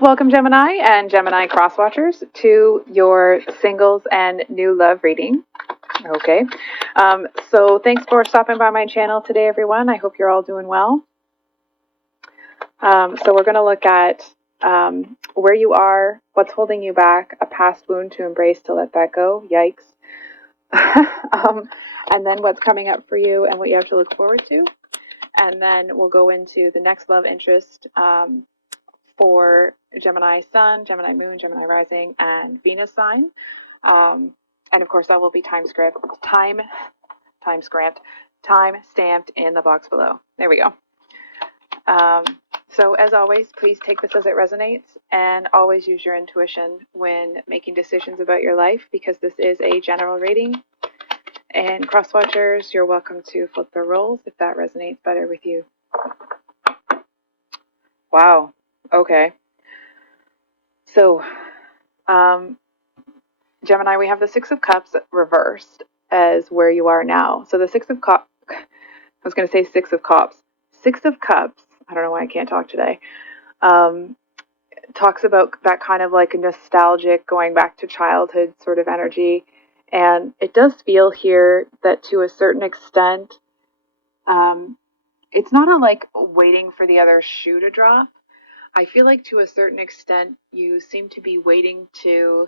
Welcome, Gemini and Gemini crosswatchers, to your singles and new love reading. Okay, so thanks for stopping by my channel today, everyone. I hope you're all doing well. So we're going to look at where you are, what's holding you back, a past wound to embrace to let that go. Yikes. And then what's coming up for you and what you have to look forward to. And then we'll go into the next love interest for Gemini Sun, Gemini Moon, Gemini Rising, and Venus sign. And of course, that will be time stamped in the box below. There we go. So as always, please take this as it resonates, and always use your intuition when making decisions about your life, because this is a general reading. And crosswatchers, you're welcome to flip the roles if that resonates better with you. Wow. Okay. So, Gemini, we have the Six of Cups reversed as where you are now. So the Six of Cups, I was going to say Six of Cups. Six of Cups, I don't know why I can't talk today, talks about that kind of like nostalgic, going back to childhood sort of energy. And it does feel here that to a certain extent, it's not a like waiting for the other shoe to drop. I feel like to a certain extent, you seem to be waiting to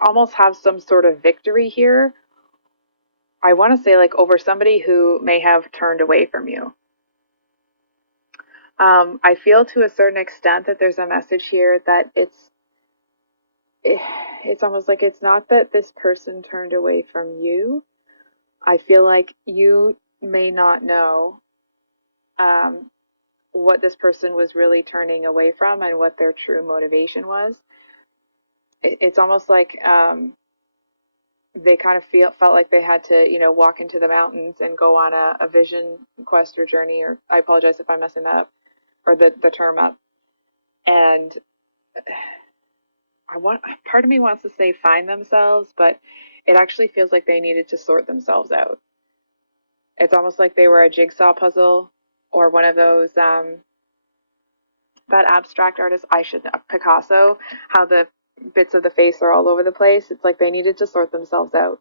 almost have some sort of victory here. I want to say like over somebody who may have turned away from you. I feel to a certain extent that there's a message here that it's almost like it's not that this person turned away from you. I feel like you may not know what this person was really turning away from and what their true motivation was. It's almost like they kind of felt like they had to, walk into the mountains and go on a vision quest or journey, or I apologize if I'm messing that up, or the term up. And part of me wants to say find themselves, but it actually feels like they needed to sort themselves out. It's almost like they were a jigsaw puzzle, or one of those, that abstract artist, Picasso, how the bits of the face are all over the place. It's like they needed to sort themselves out.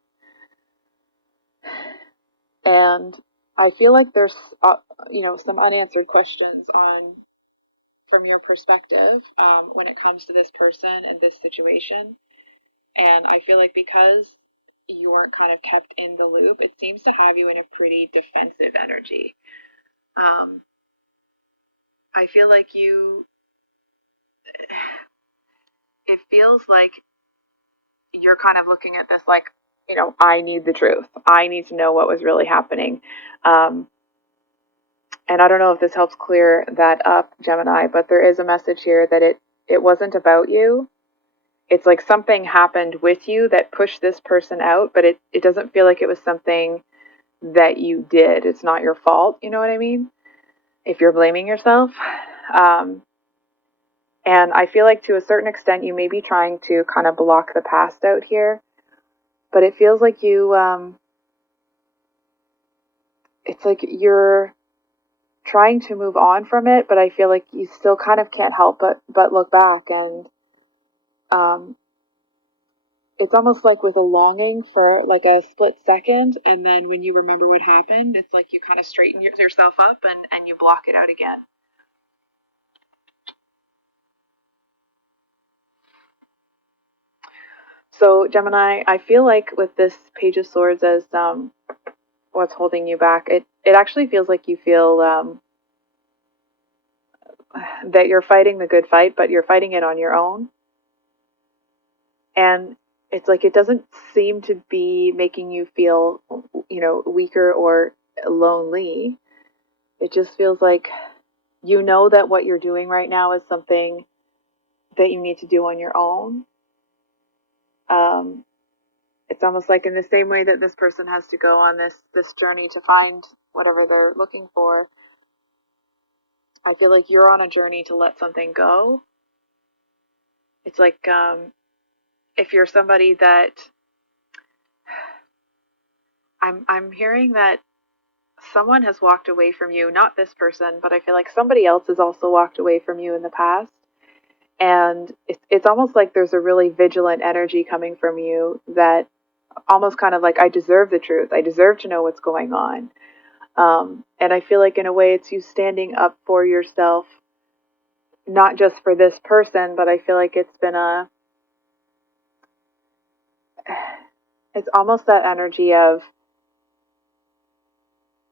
And I feel like there's, some unanswered questions from your perspective, when it comes to this person and this situation. And I feel like because you weren't kind of kept in the loop, it seems to have you in a pretty defensive energy. I feel like it feels like you're kind of looking at this like, I need the truth. I need to know what was really happening. And I don't know if this helps clear that up, Gemini, but there is a message here that it wasn't about you. It's like something happened with you that pushed this person out, but it doesn't feel like it was something that you did. It's not your fault. You know what I mean? If you're blaming yourself. And I feel like to a certain extent, you may be trying to kind of block the past out here, but it feels like it's like you're trying to move on from it, but I feel like you still kind of can't help but look back. And it's almost like with a longing for like a split second, and then when you remember what happened, it's like you kind of straighten yourself up and you block it out again. So Gemini, I feel like with this Page of Swords as what's holding you back, it actually feels like you feel that you're fighting the good fight, but you're fighting it on your own. And it's like it doesn't seem to be making you feel, weaker or lonely. It just feels like you know that what you're doing right now is something that you need to do on your own. It's almost like in the same way that this person has to go on this journey to find whatever they're looking for, I feel like you're on a journey to let something go. It's like if you're somebody that I'm hearing that someone has walked away from you, not this person, but I feel like somebody else has also walked away from you in the past. And it's almost like there's a really vigilant energy coming from you that almost kind of like, I deserve the truth. I deserve to know what's going on. And I feel like in a way it's you standing up for yourself, not just for this person, but I feel like it's almost that energy of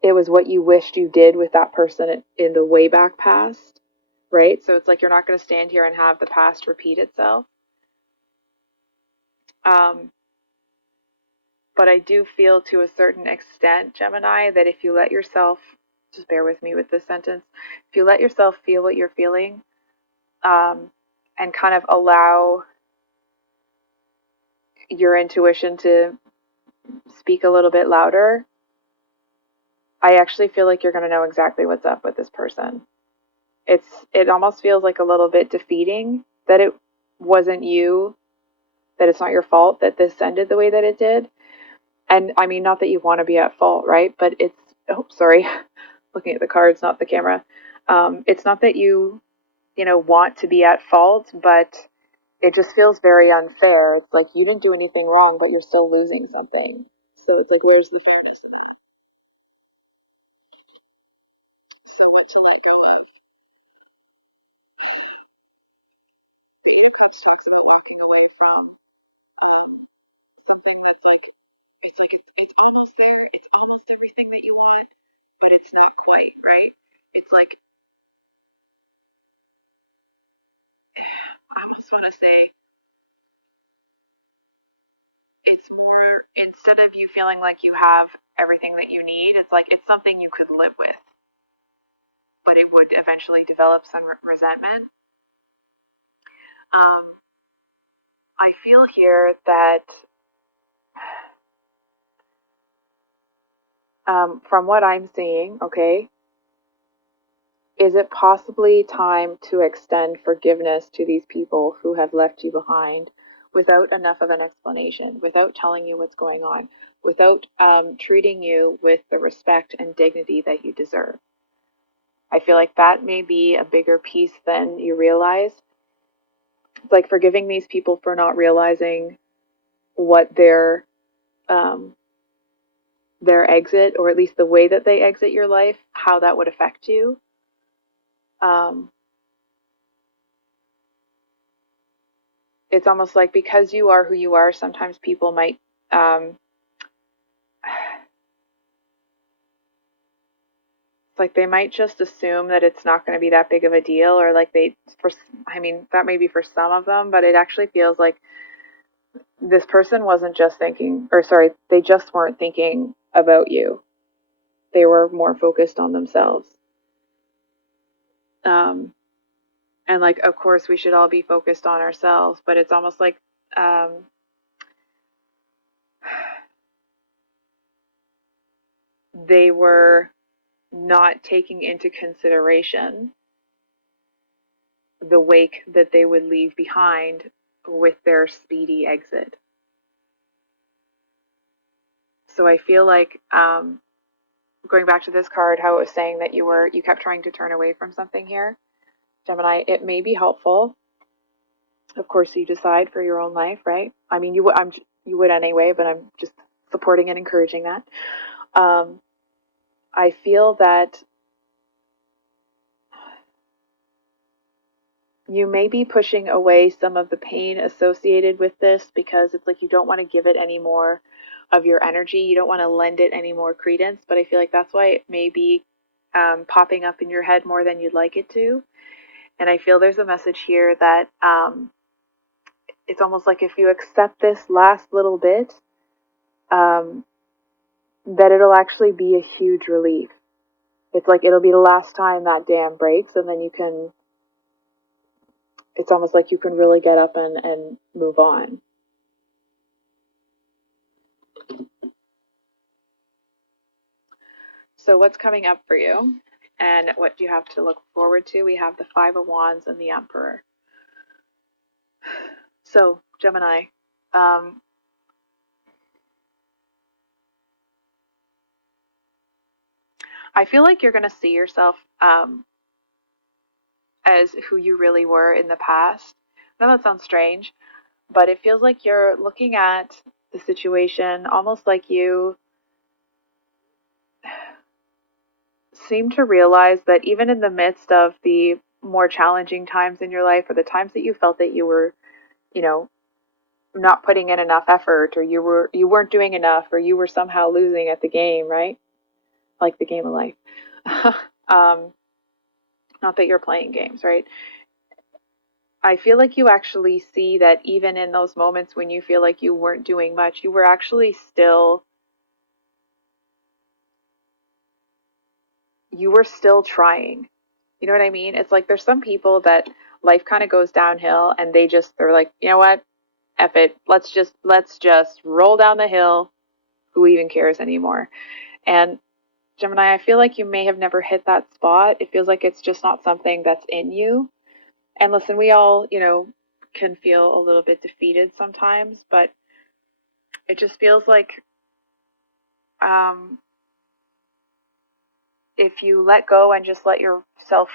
it was what you wished you did with that person in the way back past, right? So it's like you're not going to stand here and have the past repeat itself. Um, but I do feel to a certain extent, Gemini, that if you let yourself, just bear with me with this sentence, if you let yourself feel what you're feeling, and kind of allow your intuition to speak a little bit louder, I actually feel like you're going to know exactly what's up with this person. It almost feels like a little bit defeating that it wasn't you, that it's not your fault that this ended the way that it did. And I mean, not that you want to be at fault, right? But it's, oh, sorry, looking at the cards, not the camera. It's not that you want to be at fault, but it just feels very unfair. It's like you didn't do anything wrong, but you're still losing something. So it's like, where's the fairness in that? So what to let go of? The Eight of Cups talks about walking away from um, something that's like, it's almost there. It's almost everything that you want, but it's not quite, right? It's like, I almost want to say, it's more, instead of you feeling like you have everything that you need, it's like it's something you could live with, but it would eventually develop some resentment. Um, I feel here that from what I'm seeing, okay, is it possibly time to extend forgiveness to these people who have left you behind without enough of an explanation, without telling you what's going on, without treating you with the respect and dignity that you deserve? I feel like that may be a bigger piece than you realize. It's like forgiving these people for not realizing what um, their exit, or at least the way that they exit your life, how that would affect you. Um, it's almost like because you are who you are, sometimes people might um, like they might just assume that it's not going to be that big of a deal, or like I mean, that may be for some of them, but it actually feels like this person wasn't just thinking, or sorry, they just weren't thinking about you. They were more focused on themselves. Um, and like, of course, we should all be focused on ourselves, but it's almost like they were not taking into consideration the wake that they would leave behind with their speedy exit. So I feel like going back to this card, how it was saying that you kept trying to turn away from something here, Gemini. It may be helpful. Of course, you decide for your own life, right? I mean, you would anyway, but I'm just supporting and encouraging that. Um, I feel that you may be pushing away some of the pain associated with this because it's like you don't want to give it any more of your energy. You don't want to lend it any more credence, but I feel like that's why it may be popping up in your head more than you'd like it to. And I feel there's a message here that it's almost like if you accept this last little bit, um, that it'll actually be a huge relief. It's like it'll be the last time that dam breaks, and then it's almost like you can really get up and move on. So, what's coming up for you? And what do you have to look forward to? We have the Five of Wands and the Emperor. So, Gemini, um, I feel like you're going to see yourself as who you really were in the past. I know that sounds strange, but it feels like you're looking at the situation almost like you seem to realize that even in the midst of the more challenging times in your life, or the times that you felt that you were, you know, not putting in enough effort, or you weren't doing enough, or you were somehow losing at the game, right? Like the game of life. um, Not that you're playing games, right? I feel like you actually see that even in those moments when you feel like you weren't doing much, you were actually still trying. You know what I mean? It's like there's some people that life kind of goes downhill and they're like, you know what? F it. Let's just roll down the hill. Who even cares anymore? And Gemini, I feel like you may have never hit that spot. It feels like it's just not something that's in you. And listen, we all, can feel a little bit defeated sometimes, but it just feels like um, if you let go and just let yourself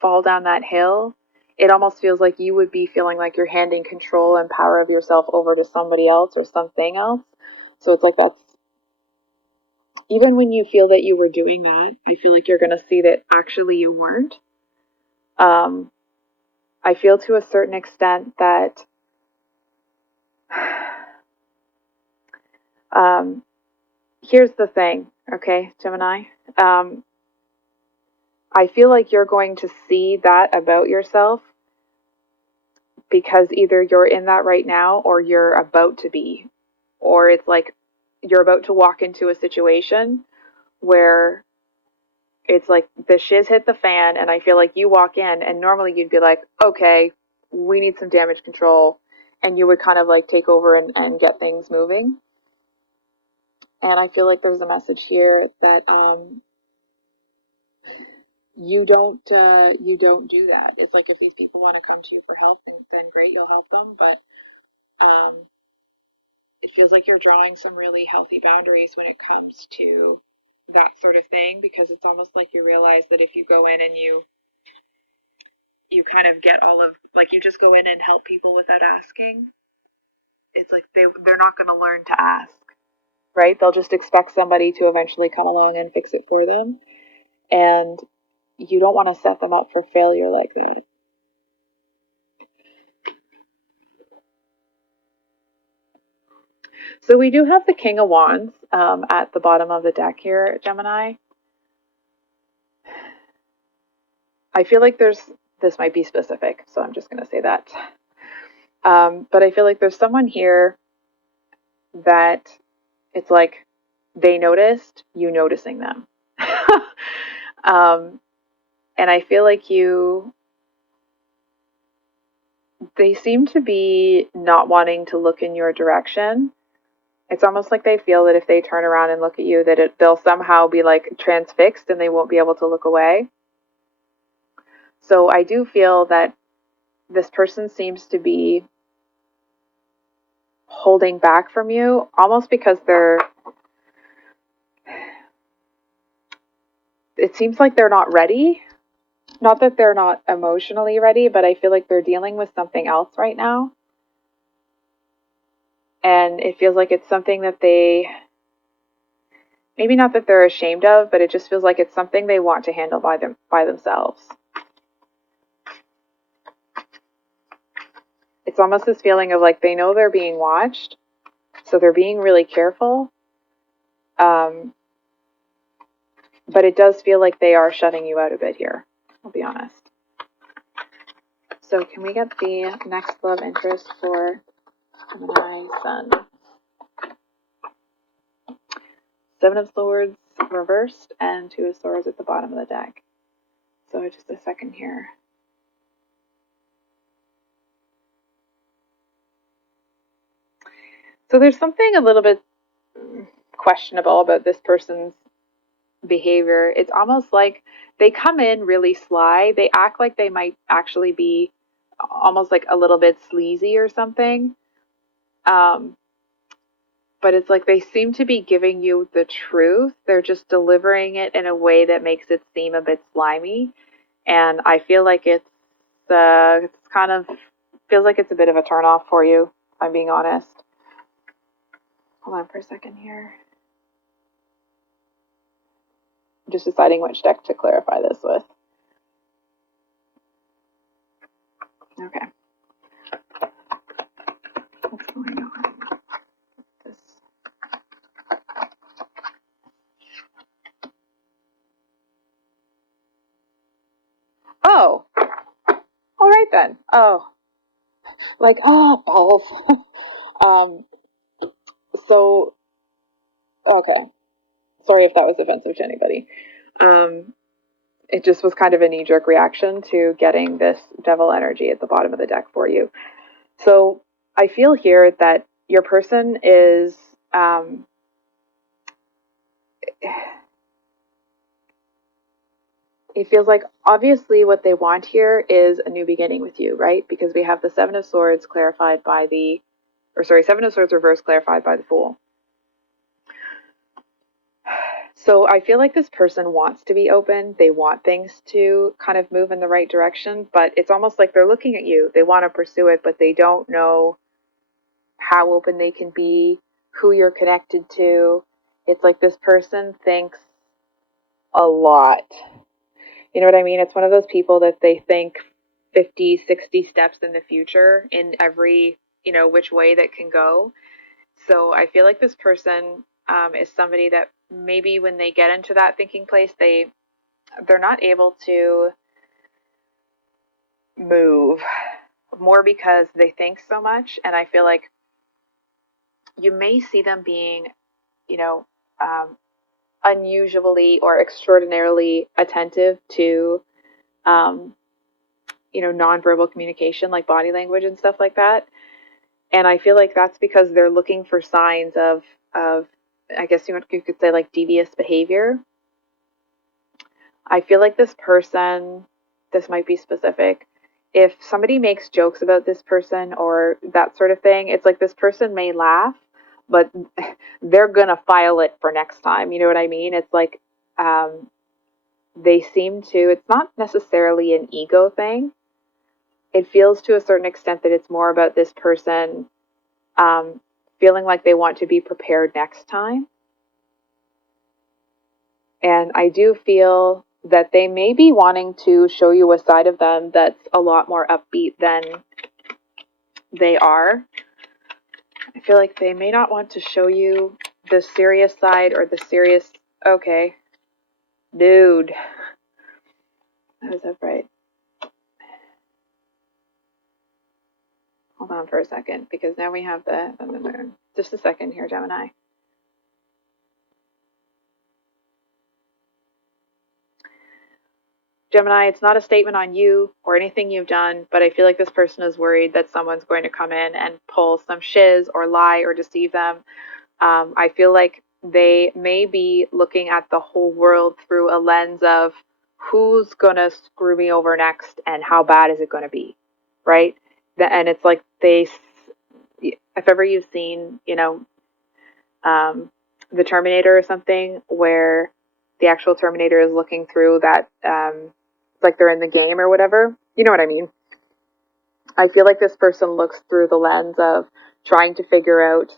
fall down that hill, it almost feels like you would be feeling like you're handing control and power of yourself over to somebody else or something else. So it's like that's even when you feel that you were doing that, I feel like you're going to see that actually you weren't. Um, I feel to a certain extent that um, here's the thing, okay, Gemini. Um, I feel like you're going to see that about yourself because either you're in that right now or you're about to be, or it's like you're about to walk into a situation where it's like the shiz hit the fan, and I feel like you walk in and normally you'd be like, okay, we need some damage control, and you would kind of like take over and get things moving. And I feel like there's a message here that you don't do that. It's like if these people want to come to you for help, then great, you'll help them, but um, it feels like you're drawing some really healthy boundaries when it comes to that sort of thing, because it's almost like you realize that if you go in and you kind of get all of, like, you just go in and help people without asking, it's like they're not going to learn to ask, right? They'll just expect somebody to eventually come along and fix it for them, and you don't want to set them up for failure like that. So we do have the King of Wands at the bottom of the deck here, Gemini. I feel like this might be specific, so I'm just going to say that. But I feel like there's someone here that it's like they noticed you noticing them. um, and I feel like they seem to be not wanting to look in your direction. It's almost like they feel that if they turn around and look at you, that they'll somehow be like transfixed and they won't be able to look away. So I do feel that this person seems to be holding back from you almost because it seems like they're not ready. Not that they're not emotionally ready, but I feel like they're dealing with something else right now. And it feels like it's something that maybe not that they're ashamed of, but it just feels like it's something they want to handle by themselves. It's almost this feeling of like they know they're being watched, so they're being really careful. But it does feel like they are shutting you out a bit here, I'll be honest. So can we get the next love interest for Gemini Sun? Seven of Swords reversed and Two of Swords at the bottom of the deck. So just a second here. So there's something a little bit questionable about this person's behavior. It's almost like they come in really sly. They act like they might actually be almost like a little bit sleazy or something. Um, but it's like they seem to be giving you the truth. They're just delivering it in a way that makes it seem a bit slimy. And I feel like it's kind of feels like it's a bit of a turnoff for you, if I'm being honest. Hold on for a second here. I'm just deciding which deck to clarify this with. Okay. What's going on? This. Oh, all right then. Oh, like, oh, balls. So, okay. Sorry if that was offensive to anybody. It just was kind of a knee-jerk reaction to getting this devil energy at the bottom of the deck for you. So I feel here that your person is, it feels like obviously what they want here is a new beginning with you, right? Because we have the Seven of Swords clarified by Seven of Swords reversed clarified by the Fool. So I feel like this person wants to be open. They want things to kind of move in the right direction, but it's almost like they're looking at you. They want to pursue it, but they don't know how open they can be, who you're connected to. It's like this person thinks a lot. You know what I mean? It's one of those people that they think 50, 60 steps in the future in every, which way that can go. So I feel like this person is somebody that maybe when they get into that thinking place, they're not able to move more because they think so much. And I feel like you may see them being, um, unusually or extraordinarily attentive to, nonverbal communication, like body language and stuff like that. And I feel like that's because they're looking for signs of I guess you could say like devious behavior. I feel like this person, this might be specific, if somebody makes jokes about this person or that sort of thing, it's like this person may laugh, but they're going to file it for next time. You know what I mean? It's like they seem to, it's not necessarily an ego thing. It feels to a certain extent that it's more about this person feeling like they want to be prepared next time. And I do feel that they may be wanting to show you a side of them that's a lot more upbeat than they are. I feel like they may not want to show you the serious side or the serious, okay, dude. Is that right? Hold on for a second, because now we have the moon. Just a second here, Gemini. Gemini, it's not a statement on you or anything you've done, but I feel like this person is worried that someone's going to come in and pull some shiz or lie or deceive them. I feel like they may be looking at the whole world through a lens of who's going to screw me over next and how bad is it going to be, right? And it's like if ever you've seen, the Terminator or something, where the actual Terminator is looking through that, like they're in the game or whatever. You know what I mean? I feel like this person looks through the lens of trying to figure out,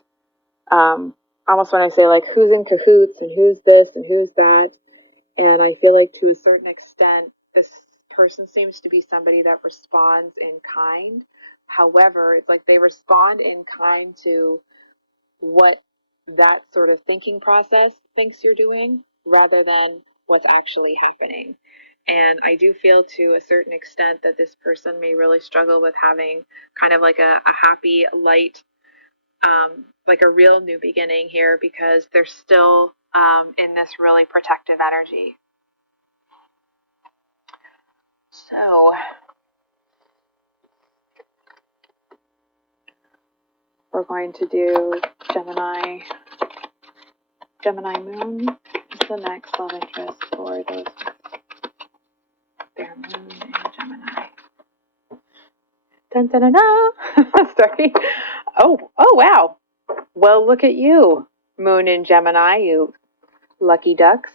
almost when I say like who's in cahoots and who's this and who's that. And I feel like to a certain extent, this person seems to be somebody that responds in kind. However, it's like they respond in kind to what that sort of thinking process thinks you're doing rather than what's actually happening. And I do feel to a certain extent that this person may really struggle with having kind of like a happy, light, like a real new beginning here, because they're still in this really protective energy. So we're going to do Gemini Moon. What's the next love interest for those? Their Moon in Gemini. Dun dun dun dun. Sorry. Oh wow. Well, look at you, Moon in Gemini, you lucky ducks.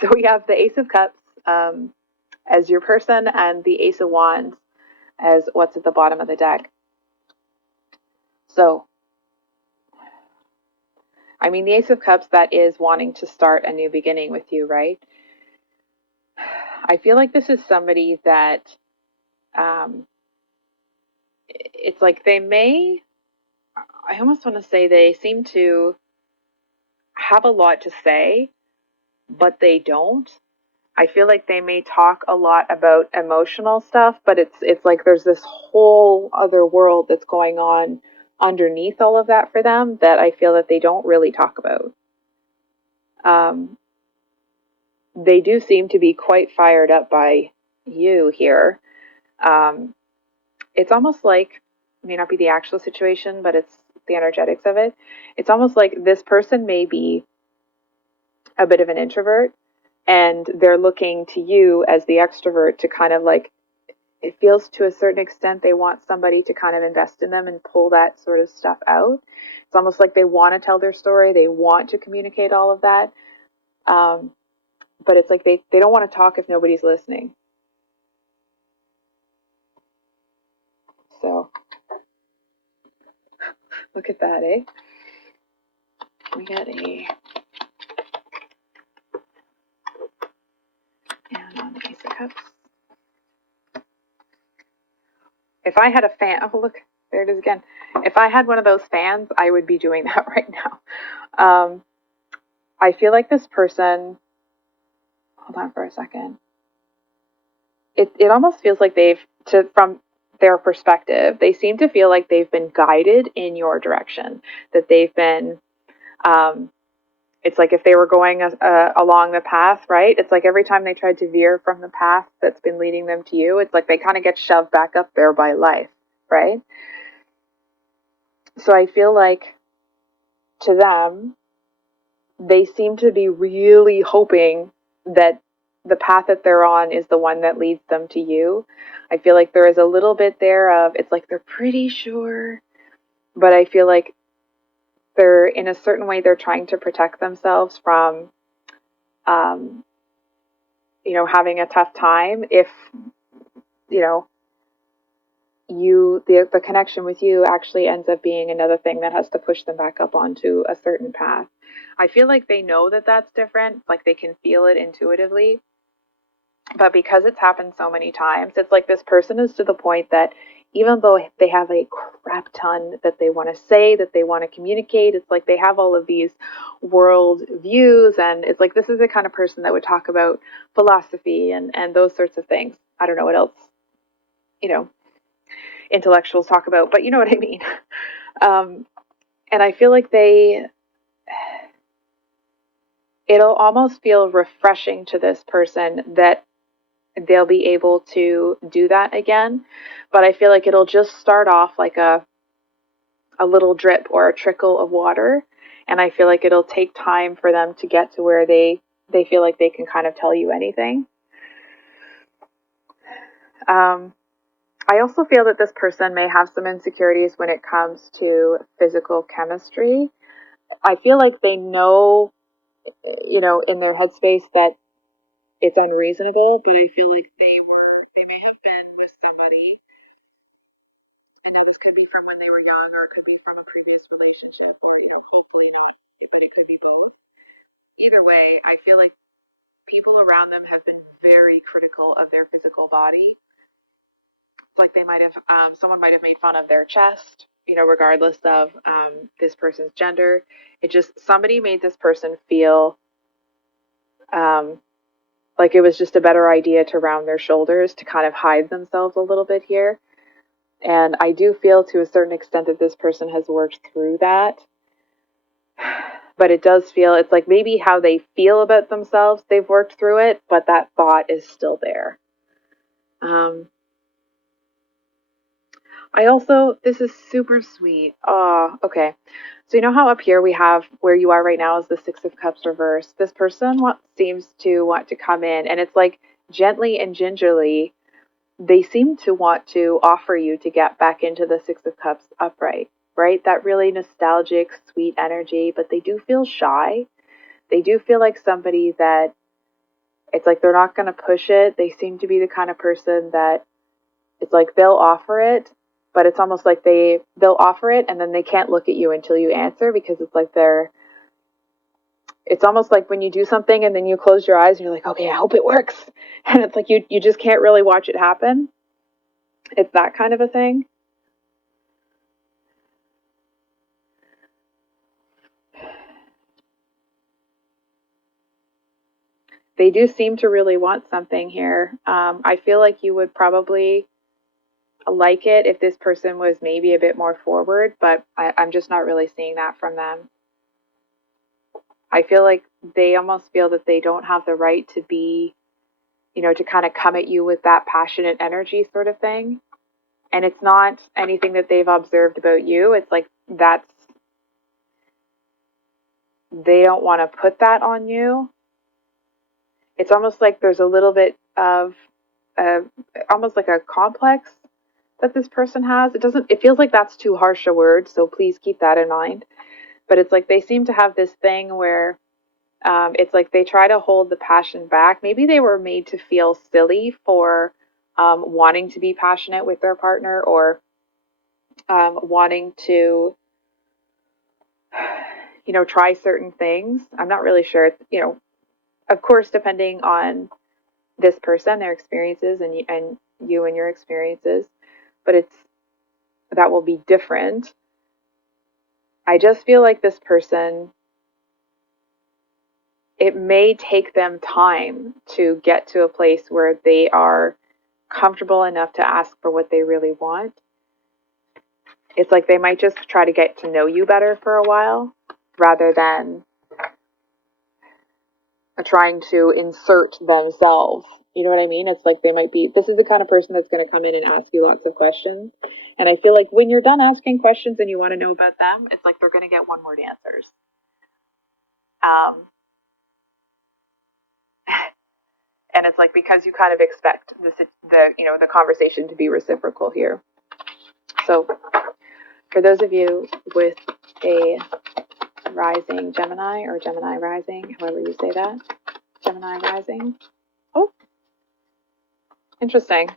So we have the Ace of Cups as your person and the Ace of Wands as what's at the bottom of the deck. So, I mean, the Ace of Cups, that is wanting to start a new beginning with you, right? I feel like this is somebody that it's like they may, I almost want to say they seem to have a lot to say, but they don't. I feel like they may talk a lot about emotional stuff, but it's like there's this whole other world that's going on underneath all of that for them that I feel that they don't really talk about. Um, they do seem to be quite fired up by you here. Um, it's almost like, it may not be the actual situation, but it's the energetics of it. It's almost like this person may be a bit of an introvert and they're looking to you as the extrovert to kind of like, it feels to a certain extent they want somebody to kind of invest in them and pull that sort of stuff out. It's almost like they want to tell their story, they want to communicate all of that. But it's like they don't want to talk if nobody's listening. So look at that, eh? We got a and on the Ace of Cups. If I had a fan, oh look, there it is again. If I had one of those fans, I would be doing that right now. I feel like this person, hold on for a second. It almost feels like from their perspective, they seem to feel like they've been guided in your direction, that they've been, it's like if they were going along the path, right? It's like every time they tried to veer from the path that's been leading them to you, it's like they kind of get shoved back up there by life, right? So I feel like to them, they seem to be really hoping that the path that they're on is the one that leads them to you. I feel like there is a little bit there of, it's like they're pretty sure, but I feel like they're, in a certain way, they're trying to protect themselves from, um, having a tough time if, you know, the connection with you actually ends up being another thing that has to push them back up onto a certain path. I feel like they know that that's different, like they can feel it intuitively. But because it's happened so many times, it's like this person is to the point that even though they have a crap ton that they want to say, that they want to communicate, it's like they have all of these world views. And it's like this is the kind of person that would talk about philosophy and those sorts of things. I don't know what else, you know, intellectuals talk about, but you know what I mean. And I feel like it'll almost feel refreshing to this person that they'll be able to do that again. But I feel like it'll just start off like a little drip or a trickle of water. And I feel like it'll take time for them to get to where they feel like they can kind of tell you anything. I also feel that this person may have some insecurities when it comes to physical chemistry. I feel like they know, in their headspace that it's unreasonable, but I feel like they may have been with somebody. I know this could be from when they were young, or it could be from a previous relationship, or, hopefully not, but it could be both. Either way, I feel like people around them have been very critical of their physical body. It's like they might have, someone might have made fun of their chest, regardless of this person's gender. Somebody made this person feel like it was just a better idea to round their shoulders to kind of hide themselves a little bit here. And I do feel to a certain extent that this person has worked through that. But it does feel, it's like maybe how they feel about themselves, they've worked through it, but that thought is still there. This is super sweet. Oh, okay. So you know how up here we have where you are right now is the Six of Cups reverse. This person seems to want to come in, and it's like gently and gingerly, they seem to want to offer you to get back into the Six of Cups upright, right? That really nostalgic, sweet energy, but they do feel shy. They do feel like somebody that it's like they're not going to push it. They seem to be the kind of person that it's like they'll offer it, but it's almost like they'll offer it and then they can't look at you until you answer, because it's like it's almost like when you do something and then you close your eyes and you're like, okay, I hope it works. And it's like you just can't really watch it happen. It's that kind of a thing. They do seem to really want something here. I feel like you would probably like it if this person was maybe a bit more forward, but I'm just not really seeing that from them. I feel like they almost feel that they don't have the right to be, to kind of come at you with that passionate energy sort of thing. And it's not anything that they've observed about you. It's like they don't want to put that on you. It's almost like there's a little bit of uh, almost like a complex that this person has. It feels like that's too harsh a word, so please keep that in mind. But it's like they seem to have this thing where it's like they try to hold the passion back. Maybe they were made to feel silly for wanting to be passionate with their partner, or wanting to, try certain things. I'm not really sure. Of course, depending on this person, their experiences, and you and your experiences, but that will be different. I just feel like this person, it may take them time to get to a place where they are comfortable enough to ask for what they really want. It's like they might just try to get to know you better for a while rather than trying to insert themselves. You know what I mean? It's like this is the kind of person that's going to come in and ask you lots of questions. And I feel like when you're done asking questions and you want to know about them, it's like they're going to get one word answers. Um, and it's like because you kind of expect the conversation to be reciprocal here. So for those of you with a rising Gemini or Gemini rising, however you say that, Gemini rising. Oh, interesting.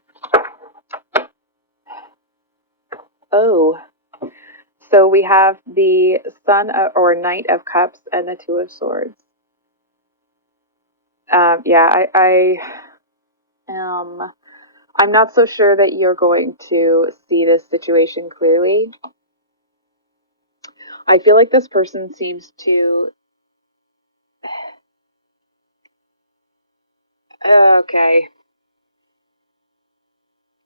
Oh, so we have the Sun or Knight of Cups and the Two of Swords. Yeah, I am. I'm not so sure that you're going to see this situation clearly. I feel like this person seems to. Okay.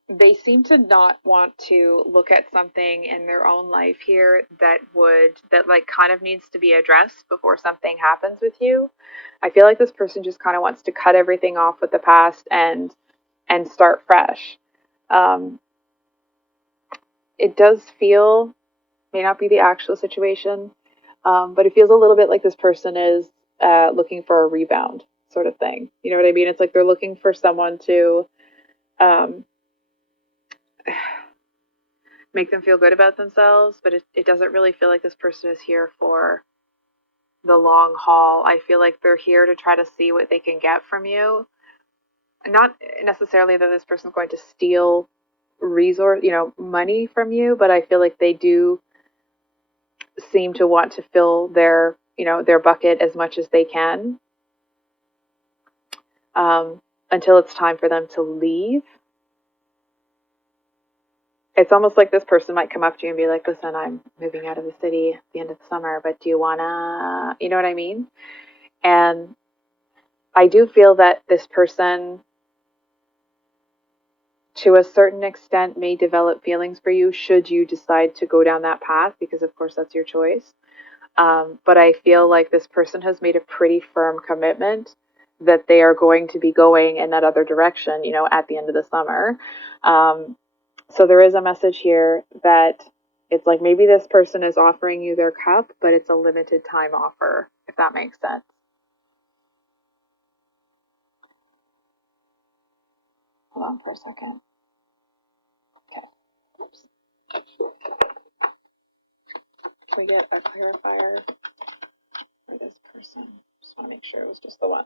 They seem to not want to look at something in their own life here that like kind of needs to be addressed before something happens with you. I feel like this person just kind of wants to cut everything off with the past and start fresh. Um, it does feel, may not be the actual situation, but it feels a little bit like this person is looking for a rebound sort of thing. You know what I mean? It's like they're looking for someone to um, make them feel good about themselves, but it doesn't really feel like this person is here for the long haul. I feel like they're here to try to see what they can get from you. Not necessarily that this person's going to steal money from you, but I feel like they do seem to want to fill their bucket as much as they can, until it's time for them to leave. It's almost like this person might come up to you and be like, listen, I'm moving out of the city at the end of the summer, but do you wanna, you know what I mean? And I do feel that this person, to a certain extent, may develop feelings for you should you decide to go down that path, because of course that's your choice. But I feel like this person has made a pretty firm commitment that they are going to be going in that other direction, at the end of the summer. So there is a message here that it's like maybe this person is offering you their cup, but it's a limited time offer, if that makes sense. Hold on for a second. Okay. Oops. we get a clarifier for this person? Just want to make sure it was just the one.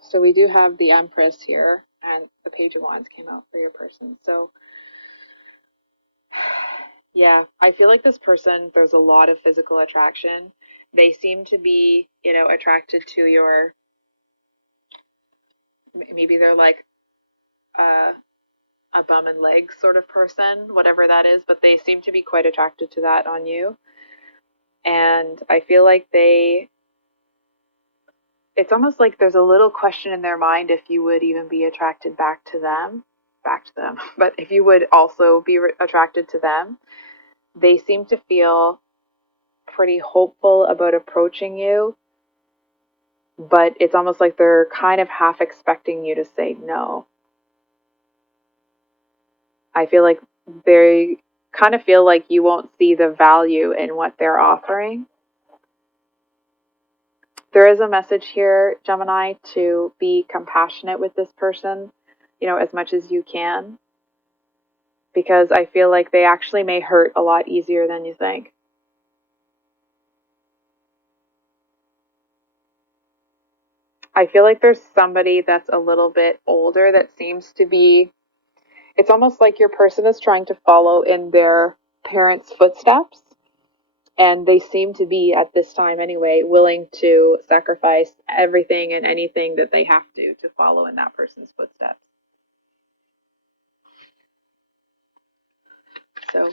So we do have the Empress here, and the Page of Wands came out for your person. So yeah, I feel like this person, there's a lot of physical attraction. They seem to be, attracted to your, maybe they're like a bum and legs sort of person, whatever that is, but they seem to be quite attracted to that on you. And I feel like it's almost like there's a little question in their mind if you would even be attracted back to them, but if you would also be attracted to them. They seem to feel pretty hopeful about approaching you, but it's almost like they're kind of half expecting you to say no. I feel like they kind of feel like you won't see the value in what they're offering. There is a message here, Gemini, to be compassionate with this person, as much as you can, because I feel like they actually may hurt a lot easier than you think. I feel like there's somebody that's a little bit older that seems to be, it's almost like your person is trying to follow in their parents' footsteps. And they seem to be, at this time anyway, willing to sacrifice everything and anything that they have to follow in that person's footsteps. So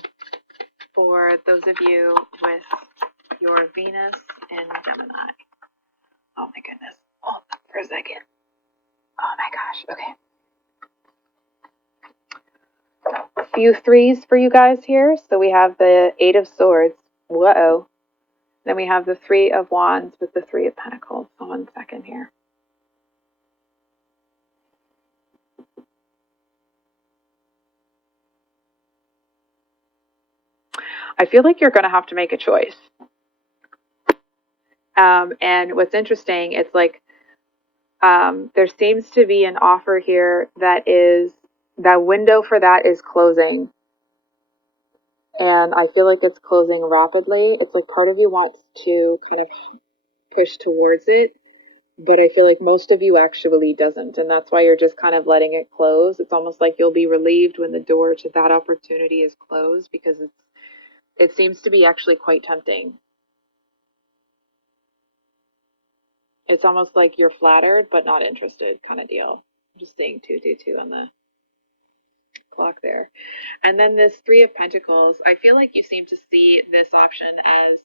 for those of you with your Venus in Gemini, oh my goodness, hold on for a second. Oh my gosh, okay. A few threes for you guys here. So we have the Eight of Swords. Whoa. Then we have the Three of Wands with the Three of Pentacles. So 1 second here. I feel like you're going to have to make a choice. And what's interesting, it's like there seems to be an offer here that window for that is closing. And I feel like it's closing rapidly. It's like part of you wants to kind of push towards it, but I feel like most of you actually doesn't. And that's why you're just kind of letting it close. It's almost like you'll be relieved when the door to that opportunity is closed, because it seems to be actually quite tempting. It's almost like you're flattered but not interested kind of deal. I'm just seeing 222 on the clock there. And then this Three of Pentacles, I feel like you seem to see this option as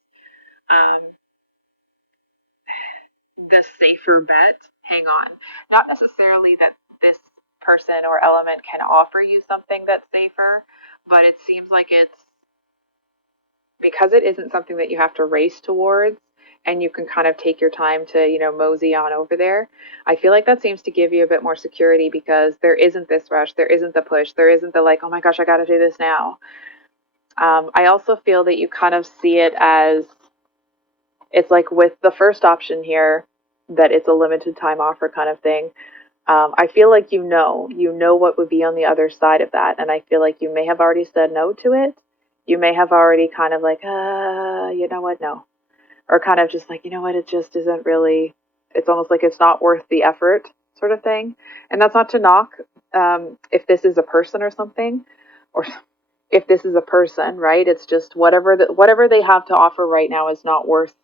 the safer bet. Hang on. Not necessarily that this person or element can offer you something that's safer, but it seems like it's because it isn't something that you have to race towards, and you can kind of take your time to, mosey on over there. I feel like that seems to give you a bit more security, because there isn't this rush, there isn't the push, there isn't the like, oh my gosh, I got to do this now. I also feel that you kind of see it as, it's like with the first option here, that it's a limited time offer kind of thing. I feel like you know what would be on the other side of that, and I feel like you may have already said no to it. You may have already kind of like, you know what, no. Or kind of just like, you know what, it just isn't really, it's almost like it's not worth the effort sort of thing. And that's not to knock if this is a person or something, or if this is a person, right? It's just whatever they have to offer right now is not worth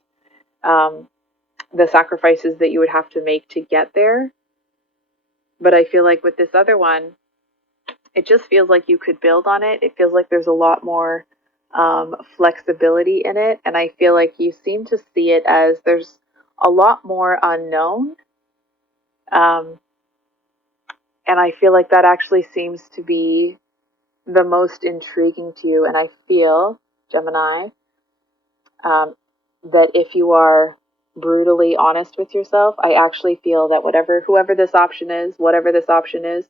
the sacrifices that you would have to make to get there. But I feel like with this other one, it just feels like you could build on it. It feels like there's a lot more flexibility in it. And I feel like you seem to see it as there's a lot more unknown. And I feel like that actually seems to be the most intriguing to you. And I feel, Gemini, that if you are brutally honest with yourself, I actually feel that whoever this option is, whatever this option is,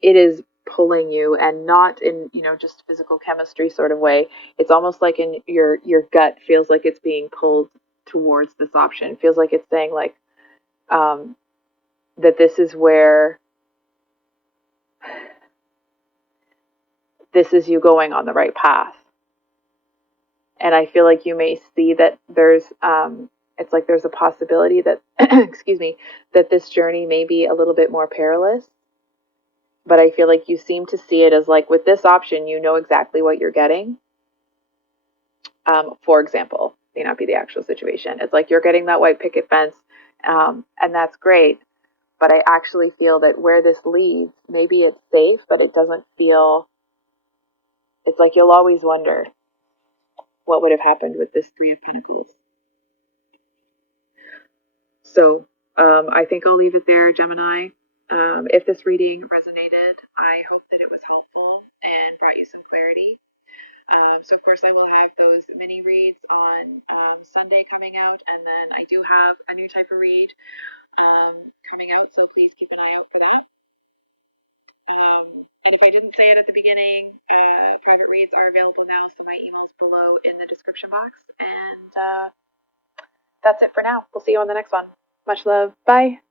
it is pulling you, and not in just physical chemistry sort of way. It's almost like in your gut feels like it's being pulled towards this option. It feels like it's saying like that this is where this is you going on the right path. And I feel like you may see that there's it's like there's a possibility that excuse me, that this journey may be a little bit more perilous. But I feel like you seem to see it as like, with this option, you know exactly what you're getting. For example, may not be the actual situation. It's like you're getting that white picket fence, and that's great. But I actually feel that where this leads, maybe it's safe, but it doesn't feel. It's like you'll always wonder what would have happened with this Three of Pentacles. So I think I'll leave it there, Gemini. If this reading resonated, I hope that it was helpful and brought you some clarity. So of course I will have those mini reads on Sunday coming out, and then I do have a new type of read coming out, so please keep an eye out for that. And if I didn't say it at the beginning, private reads are available now, so my email's below in the description box. And that's it for now. We'll see you on the next one. Much love. Bye.